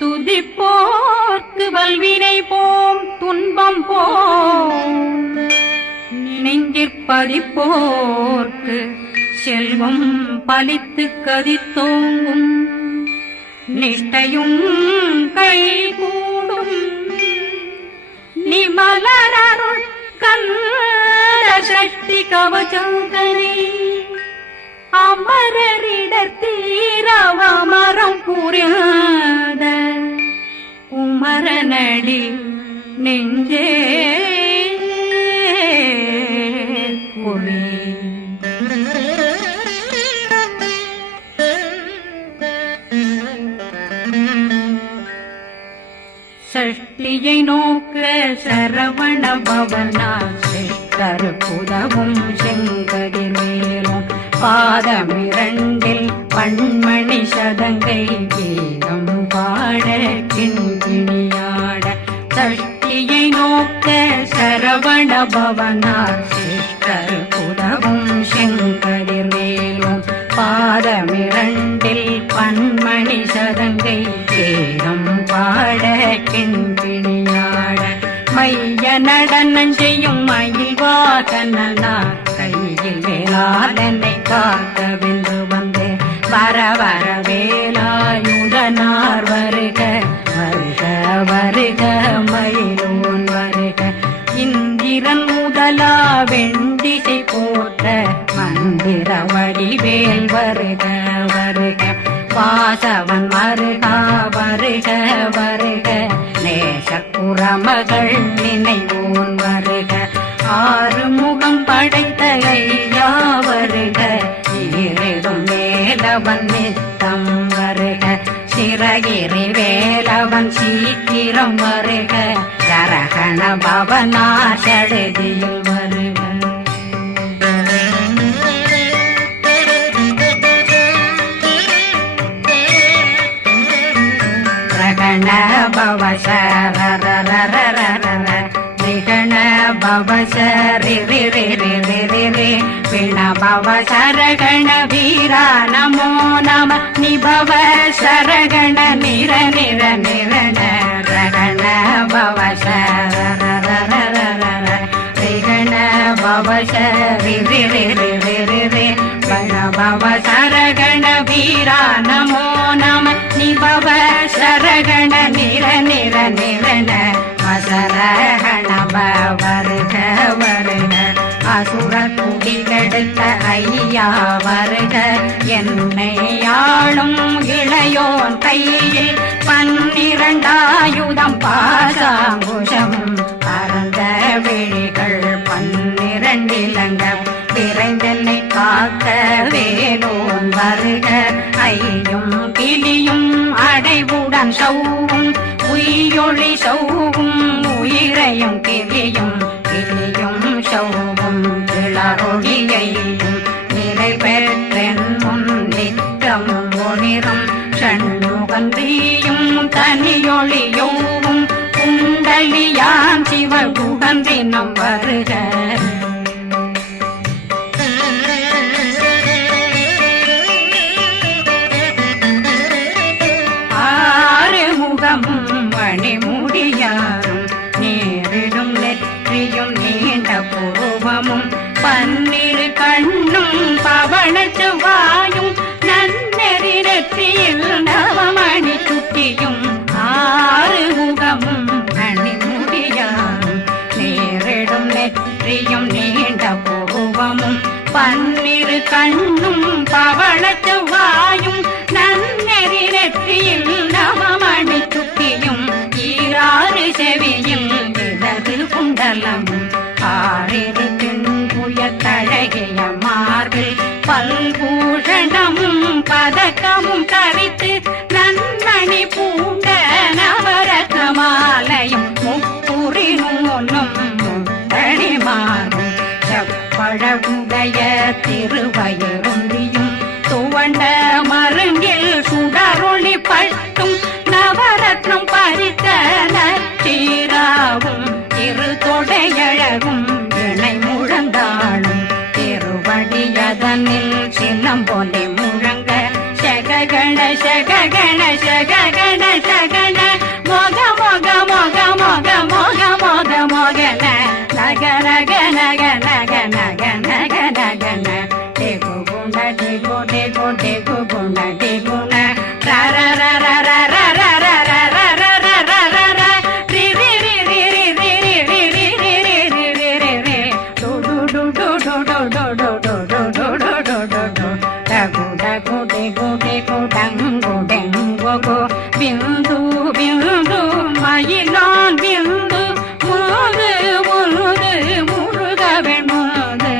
துதிப்போர்க்கு வல்வினை போம் துன்பம் போம் நெஞ்சிற்பதிப்போர்க்கு செல்வம் பலித்து கதித்தோங்கும் நிஷ்டையும் கைகூடும் நிமலரருள் கந்த சக்தி கவசந்தனை அமரரிடத்தீரவமரம் புரியாத குமரனடி நெஞ்சே பொறி சஷ்டியை நோக்க சரவண பவனா சிஷ்டர் புதவும் செங்கதிர் மேலும் பாதமிரண்டில் பண்மணி சதங்கை கீதம் பாட கிண்கிணியாட சஷ்டியை நோக்க சரவண பவனா சிஷ்டர் புதவும் செங்கதிர் மேலும் பாதமிரண்டில் பண்மணி சதங்கை கீதம் பாட கிண்கிணியாட மைய நடனம் செய்யும் மயில்வாகனா கையில் வேளாளனை காக்கவென்று வந்து வர வர வேலாயுதனார் வருக வருக வருக மயிலோன் வருக இந்திரன் முதலா வெண்டிசை போட்ட மந்திர வடிவேல் வருக வருக வாசவன் வருக வருக வருக நேசக்குறமகள் நினைவோன் வருக ஆறு முகம் படைத்த ஐயா வருக ஈரிடும் வேலவன் நித்தம் வருக சிறகிரி வேலவன் சீக்கிரம் வருக சரகண பவனா சடுதியில் வருக ரகண பவ நிகண பவ சரி பிண பவ சரகண வீரா நமோ நம நிபவ சரகண நிர நிர நிரண ரகண பவ சரண பவ சரி பண பவ சரகண வீரா நமோ நம நிபவ சரகண நிர நிர நிரண மசரகண வருக வருக அசுர குடிகெடுத்த ஐயா வருக என்னை ஆளும் இளையோன் கையில் 12 பாசாங்குஷம் பரந்த விழிகள் 12 இலங்க விரைந்தென்னை காக்க வேலோன் வருக ஐயும் கிளியும் அடைவுடன் சௌவும் உயிரொளி சௌவும் உயிரையும் கிளியும் கிளியும் சௌவும் கிளரொளியையும் நிறைவேற்றென் முன் நிற்கும் ஒளிரும் சண்முகந்தியும் தனியொளியோவும் குண்டலியான் சிவகுகந்தினம் வருக மணிமுடியாரும் நேரிடும் நெற்றியும் நீண்ட பூவமும் 12 கண்ணும் பவனத்து வாயும் நன்னெறி நெற்றியில் நவமணி சுட்டியும் 6 முகமும் மணிமுடியாரும் நேரிடும் நெற்றியும் நீண்ட பூவமும் 12 கண்ணும் பவனத்து வாயும் நன்னெறி நெற்றியில் நவமணி சுட்டியும் 6 செவியும் இடது குண்டலமும் 6 தின்புயத்தழகிய மார்பில் பல்பூஷணமும் பதக்கமும் தரித்து நன்மணி பூண்ட நவரத்ன மாலையும் முப்புரி நூலும் முத்தணிமாரும் செப்பழகுடைய திருவயருந்தியும் துவண்ட மருங்கில் சுடரொளி பட்டும் நவரத்னம் பறித்த நச்சீராவும் திரு தொடையழகும் இணை முழந்தாளும் திருவடியதனில் சின்னம் போலே முழங்க சககண சககண சககண சகன மொக மொக மொக மொக மொக மொக மொகன நக நக நக நக நக நக நகன டேகு குண டேகு டேகு டேகு குண டேகுண ர ர ர ர ர ர ர ர ர ர ர ர ர ர ர ரி ரி ரி ரி ரி ரி ரி ரி ரி ரி ரி ரி ரி ரி டு டு டு டு டு டு டு டு டு டு டு டு டு டு டு டகு டகு டேகு டேகு டங்கு டெங்கு கு பிந்து பிந்து மயிலான் பிந்து முழுது முழுது முழுகவே முழுது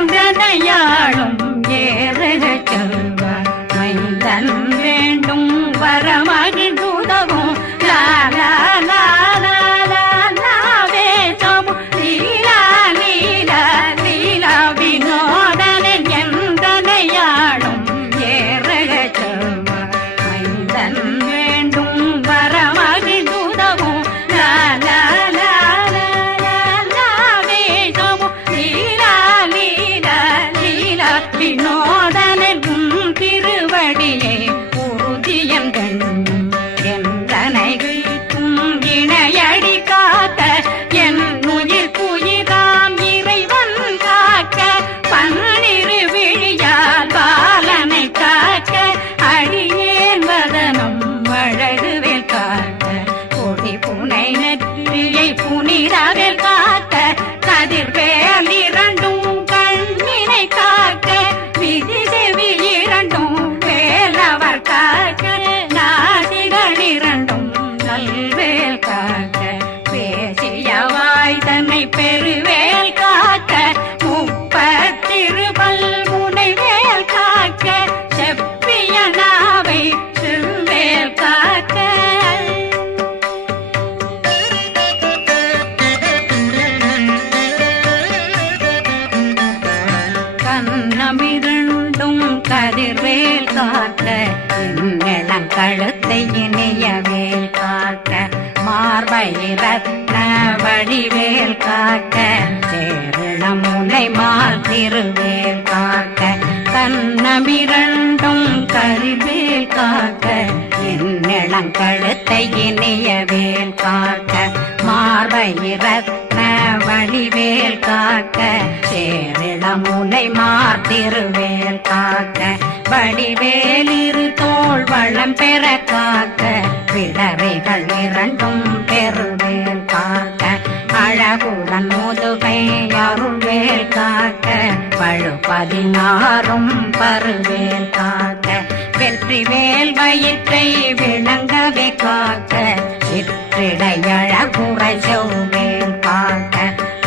எந்தனையாளும் ஏறுக செல்வார் மைந்தன் வேண்டும் வரமகிழ்ந்துதவும் லா லா லா லா லா லா வேசமு லீலா லீலா லீலா வினோதனன் எந்தனையாளும் ஏறுக செல்வார் மைந்தன் வேண்டும் வரமகிழ்ந்துதவும் லா லா லா லா லா லா வேசமு லீலா லீலா லீலா வினோதனன் உன் திருவடியை உறுதியங்கள் என்றனைகளுக்கும் இணையடி காக்க என் உயிர் குயிராம் இறைவன் காக்க பன்னிரு விழியால் பாலனை காக்க அடியேன் வதனம் அழகுவில் காக்க கொடி புனை நெற்றியை புனிதவில் காக்க கதிர்வேல் இரண்டும் கண்ணினை காக்க விதி செவி இரண்டும் வேலவர் காக்க நாசிகள் இரண்டும் நல்வேல் காக்க பேசிய வாய் தன்னை பெருவேல் காக்க முப்பத்திருபல் முனைவேல் காக்க செப்பிய நாவை செவ்வேல் காக்க கண்ணமிரண்டும் கதிர்வேல் காக்க இளம் கழுத்தை இணையவேல் காக்க மார்பை ரத்ன வடிவேல் காக்க சேரணம் முனை மால் திருவேல் காக்க கண்ணமிரண்டும் கதிர்வேல் காக்க இளம் கழுத்தை இணையவேல் காக்க மார்பை ரத்ன வடிவேல் காக்க சேரிடம் முனை மாத்திருவேல் காக்க வடிவேல் இரு தோள் வளம் பெற காக்க விடரைகள் இரண்டும் பெருவேல் காக்க அழகுடன் முதுகை அருள்வேல் காக்க பழு 16 பருவேல் காக்க வெற்றி வேல் வயிற்றை விளங்கவே காக்க சிற்றிடையழகுறை செவ்வேல் காக்க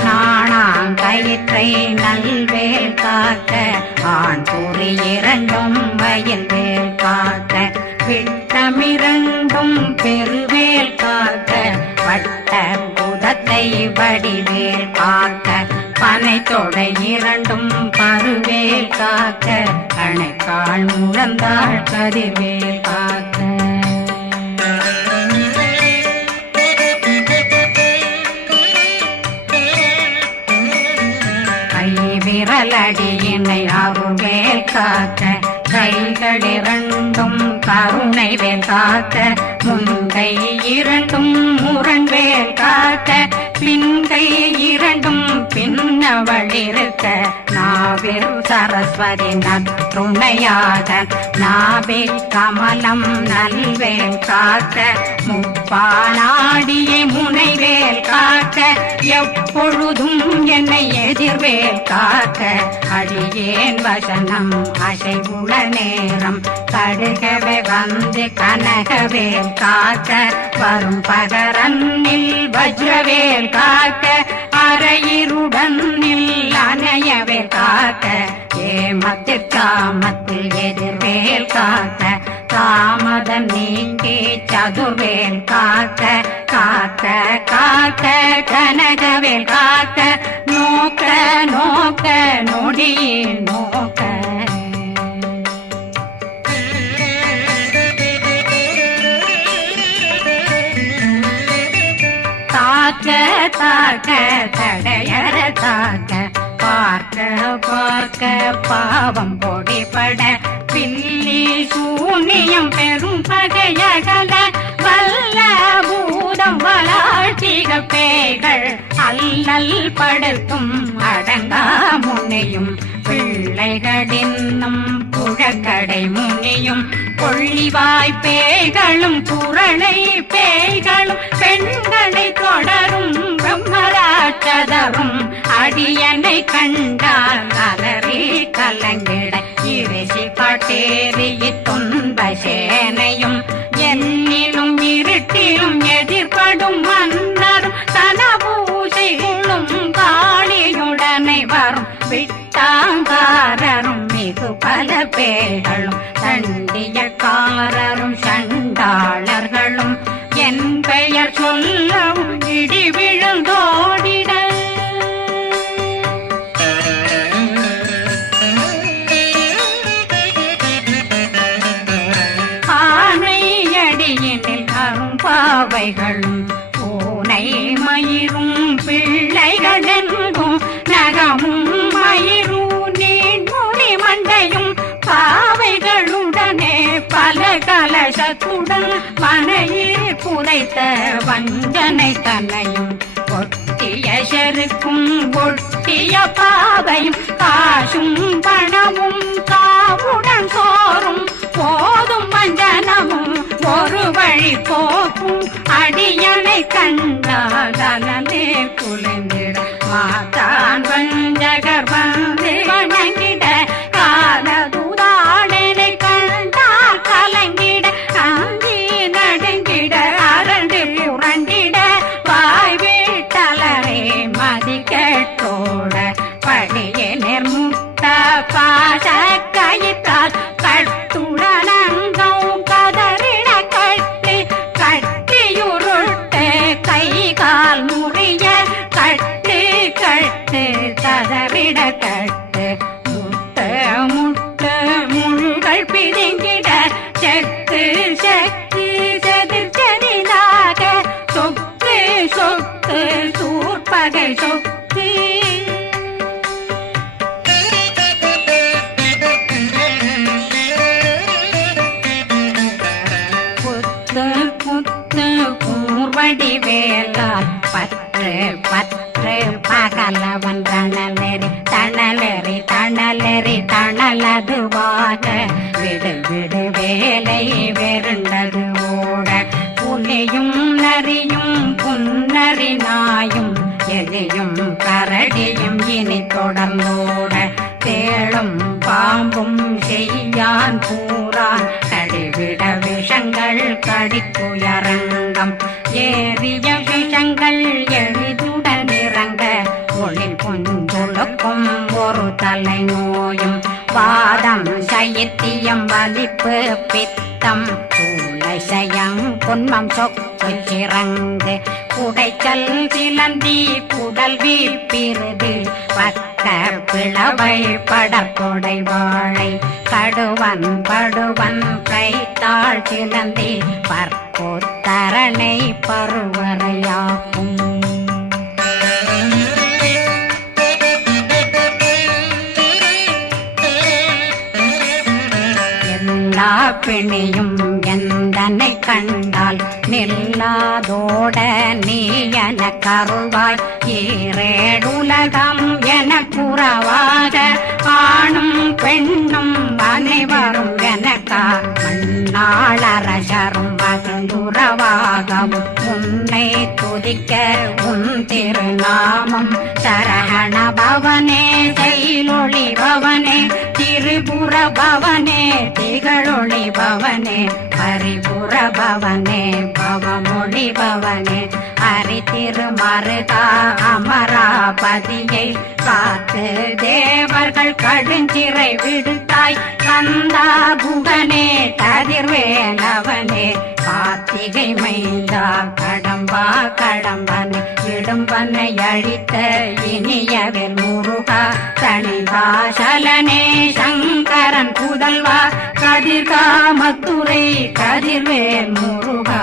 நாணாங்கயிற்றை நல்வேல் காக்க ஆண் குறி இரண்டும் வயல்வேல் காக்க விட்டமிரண்டும் பெருவேல் காக்க வட்ட புதத்தை வடிவேல் காக்க பனை தொடை இரண்டும் பருவேல் காக்க கணைக்கால் முழந்தாள் கதிர்வேல் காக்க விரலடியினை அருள்வேல் காக்க கைகள் இரண்டும் கருணை வேல் காக்க முன்கை இரண்டும் முரண்வேல் காக்க பின்கை இரண்டும் பின்னவளிருக்க நாவில் சரஸ்வதி நற்றுணையாக நாவே கமலம் நல்வேல் காக்க முப்பானாடியை முனைவேல் காக்க எப்பொழுதும் என்னை எதிர்வேல் காக்க அடியேன் வசனம் அசைவுள நேரம் கடுகவே வந்து கனகவேல் காக்க வரும் பகரன்னில் வஜ்ரவேல் காக்க அரையிருடன் அணையவேல் காக்க ஏமத்தில் காமத்தில் எதிர்வேல் காக்க தாமதம் நீங்கி சதுர்வேல் காக்க காக்க காக்க கனகவேல் காக்க நோக்க நோக்க நொடியில் நோக்க தாக்க தாக்க தடையற தாக்க பார்க்க பார்க்க பாவம் பொடிபட பில்லி சூனியம் பெரும் பகையகல வல்ல பூதம் வளாழ்த்திக பேய்கள் அல்லல் படுத்தும் அடங்கா முனையும் பிள்ளைகளின்னும் புழக்கடை முனியும் கொள்ளிவாய் பேய்களும் குரளை பேய்களும் பெண்களை தொடரும் பிரம்மராட்சதரும் அடியனை கண்டால் அலறி கலங்கிட இறைசி காட்டேறிய துன்ப சேனையும் என்னிலும் இருட்டிலும் எதிர்படும் மன்னரும் தனபூசைகளும் காளியுடனை வரும் விட்டாங்காரரும் மிகு பல பேர்களும் தண்டியக்காரரும் சண்டாளர்களும் என் பெயர் சொல்லவும் இடி விழுந்தோடிட ஆனையடியினில் அரும்பாவைகளும் பூனை மயிரும் பிள்ளைகளென்றும் நகமும் மயிரும் நீண்முடி மண்டையும் பாவைகளுடனே பல கலசத்துடன் மனையில் புதைத்த வஞ்சனை தன்னையும் ஒட்டிய செருக்கும் ஒட்டிய பாவையும் காசும் பணமும் காவுடன் சோறும் போதும் வஞ்சனமும் ஒரு வழி போக்கும் அடியனை கண்டால் அலனே குலைந்திட மாதான் வஞ்சகர் வந்து வணங்கிட காலதுதாடனை கண்டால் கலங்கிட அந்தி நடுங்கிட அரண்டு புரண்டிட வாய் வீட்டலரே மதி கேட்டோட படியே நிர்முட்ட பாச கயிற்றால் கட்டுடனங்கும் கதறிட கட்டி கட்டியுருட்டு கை கால் முறிய கட்டு கட்டு கதறிட கட்டு முட்ட முட்ட முள்கள் பிதுங்கிட செக்கு செக்கு செதிர் செதிலாக சொக்கு சொக்கு சூர்பகை சொக்கு புத்து புத்து கூர்வடி வேலால் பற்று பற்று பகலவன் தணலெறி தணலெறி தணலெறி தணலதுவாக விடு விடு வேலை வெருண்டது ஓட புலியும் நரியும் புன்னரி நாயும் எலியும் கரடியும் இனி தொடர்ந்தோட தேளும் பாம்பும் செய்யான் பூரான் கடிவிட விஷங்கள் கடிப்புயரங்கம் ஏறிய விஷங்கள் எளிதுடன் இறங்க ஒளில் புஞ்சுழுக்கும் ஒரு தலை நோயும் வாதம் சைத்தியம் வலிப்பு பித்தம் சூளைசயம் புன்மம் சொக்கு சிறங்கு குடைச்சல் சிலந்தி குடல் வீப்பிருது பக்க பிளவை படற்கொடை வாழை கடுவன் படுவன் கைத்தாள் சிலந்தி பற்போத்தரணை பருவரையாக்கும் எல்லா பிணியும் எந்தனை கண்டால் நில்லாதோட நீ என கருவாய் ஈரேடுலகம் என குறவாக ஆணும் பெண்ணும் அனைவரும் எனக்கா மண்ணாளரசரும் மகிழ்ந்துறவாகவும் உன்னை துதிக்க உன் திருநாமம் சரஹண பவனே செயலொளி பவனே திரிபுர பவனே திகழொளி பவனே பரிபுர பவனே பவமொழி பவனே ஹரி திருமருகா அமராபதியை காத்து தேவர்கள் கடுஞ்சிறை விடுத்தாய் கந்தா குகனே கதிர்வேலவனே கார்த்திகை மைந்தா கடம்பா கடம்பனை இடும்பனை அழித்த இனியவில் முருகா தனிபாசலனே சங்கரன் புதல்வா கதிர்காமத்துறை கதிர்வேல் முருகா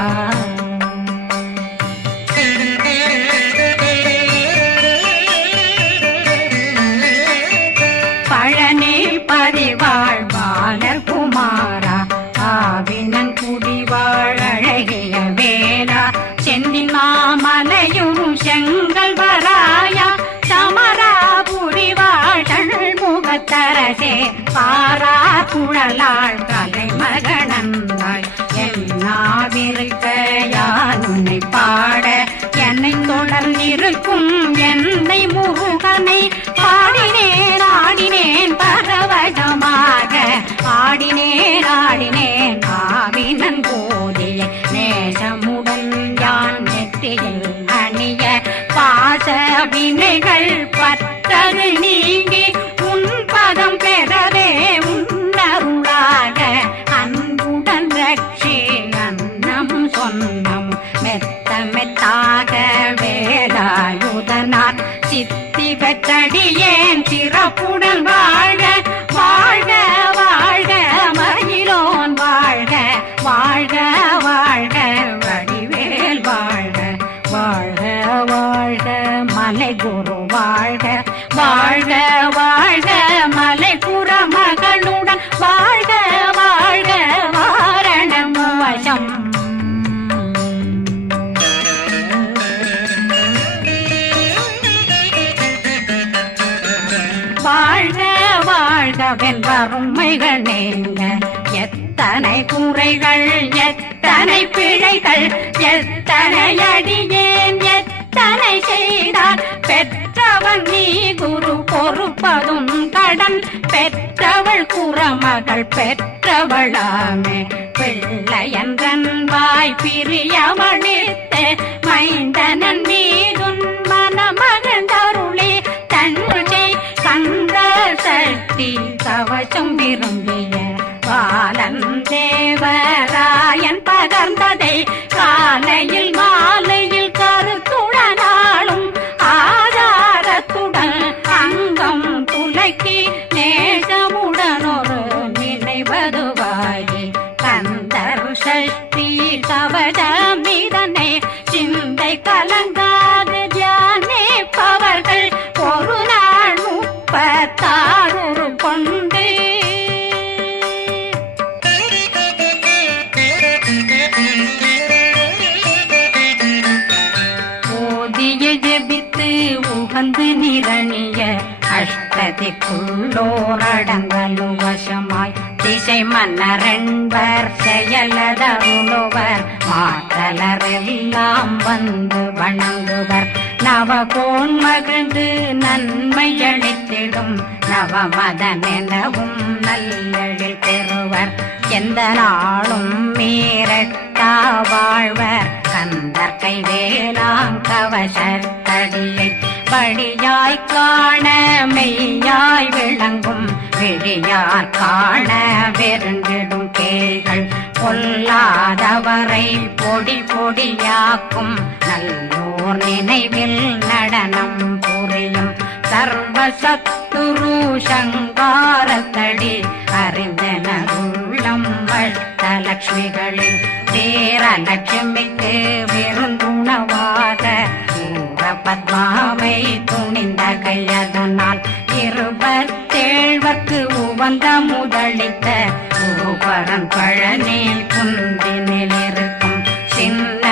அரசே பாரா குழலாள் கலைமகனந்தாய் என்னாவிருக்க யான் உன்னை பாட என்னை தொடர்ந்திருக்கும் என்னை முருகனை பாடினேன் ஆடினேன் பரவசமாக ஆடினேன் ஆடினேன் ஆவினன் போதிய நேசமுடன் யான் நெற்றியில் அணிய பாச வினைகள் பற்றது நீங்கி உன் பதம் பெறவே உன்னருளாக அன்புடன் ரட்சி அன்னம் சொன்னம் மெத்த மெத்தாக வேலாயுதனார் சித்தி பெற்றடியேன் சிறப்புடன் வாழ்க வாழ்க வாழ்க மயிலோன் வாழ்க வாழ்க வாழ்க வடிவேல் வாழ்க வாழ்க வாழ்க மலை குரு வாழ்க வாழ்க வாழ்க மலை புற மகளுடன் வாழ்க வாழ்க வாரணம் வசம் வாழ்க வாழ்க வெண்பருமைகள் நீங்க எத்தனை குறைகள் எத்தனை பிழைகள் எத்தனை அடியேன் எத்தனை செய்தார் பெற்றவன் நீ குரு பொறுப்பதும் கடன் பெற்றவள் குறமகள் பெற்றவளாமே பிள்ளையன்றன் வாய் பிரியவழித்த மைந்தனன் மீதுன் மனமகந்தருளே தன்னை கந்த சக்தி கவசம் விரும்பிய பாலன் தேவராயன் பகர்ந்ததை காலையில் மாலையில் கருத்துடனாலும் ஆதாரத்துடன் அங்கம் துலக்கி நேசமுடனொரு நினைவதுவாகி கந்தர் சக்தி கவசமிதனை சிந்தை கலங்காது தியானிப்பவர்கள் ஒரு நாள் 36 கொண்டு ஓதிய ஜெபித்து உகந்து நிரணிய அஷ்டதிக்குள்ளோரடங்கலு வசமாய் திசை மன்னரென்பர் செயலதருளுவர் மாற்றலரெல்லாம் வந்து வணங்குவர் நவகோன் மகிழ்ந்து நன்மையளித்திடும் நவமதனெனவும் நல்லெழில் பெறுவர் எந்த நாளும் மீறட்டா வாழ்வர் கந்தர் கைவேலாங் கவசத்தடியை படியாய் காண மெய்யாய் விளங்கும் விழியார் காண வெருண்டிடும் கேள்கள் பொல்லாதவரை பொடி பொடியாக்கும் நல்லோர் நினைவில் நடனம் புரியும் சர்வசத்துரு சங்காரத்தடி அறிந்தனருள்ளம் வட்டலட்சுமிகளில் வீரலட்சுமிக்கு விருந்துணவாத பத்மாவை துணிந்த கையதனால் 27 உவந்த முதலித்த பூபரன் பழனி குந்தினில் இருக்கும் சின்ன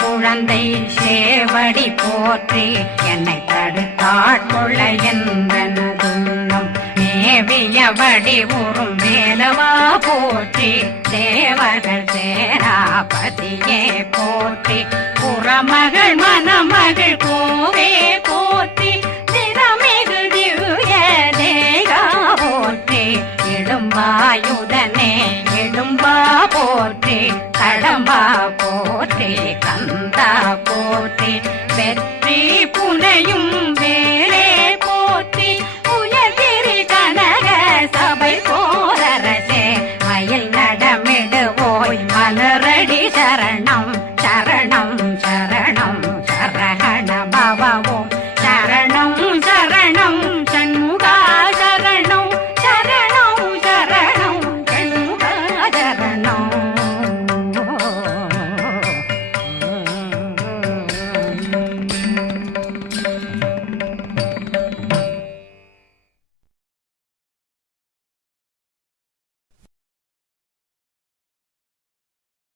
குழந்தை சேவடி போற்றி என்னை தடுத்தாட்கொள்ள என்றனதுள்ளம் மேவியபடி உறும் வேலவா போற்றி தேவர்கள் சேராபதியே போற்றி புறமகள் மணமகள் கோவே போற்றி திறமிகு திவ்ய தேகா போற்றி இடும்பாயுதனே இடும்பா போற்றி கடம்பா போற்றி கந்தா போற்றி வெற்றி புனையும் வேலே போற்றி உயர்கிரி கனக சபை போரரசே மயில் நடமிடுவோய் மலரடி சரணம் சரணம் சரணம் சரஹண பவ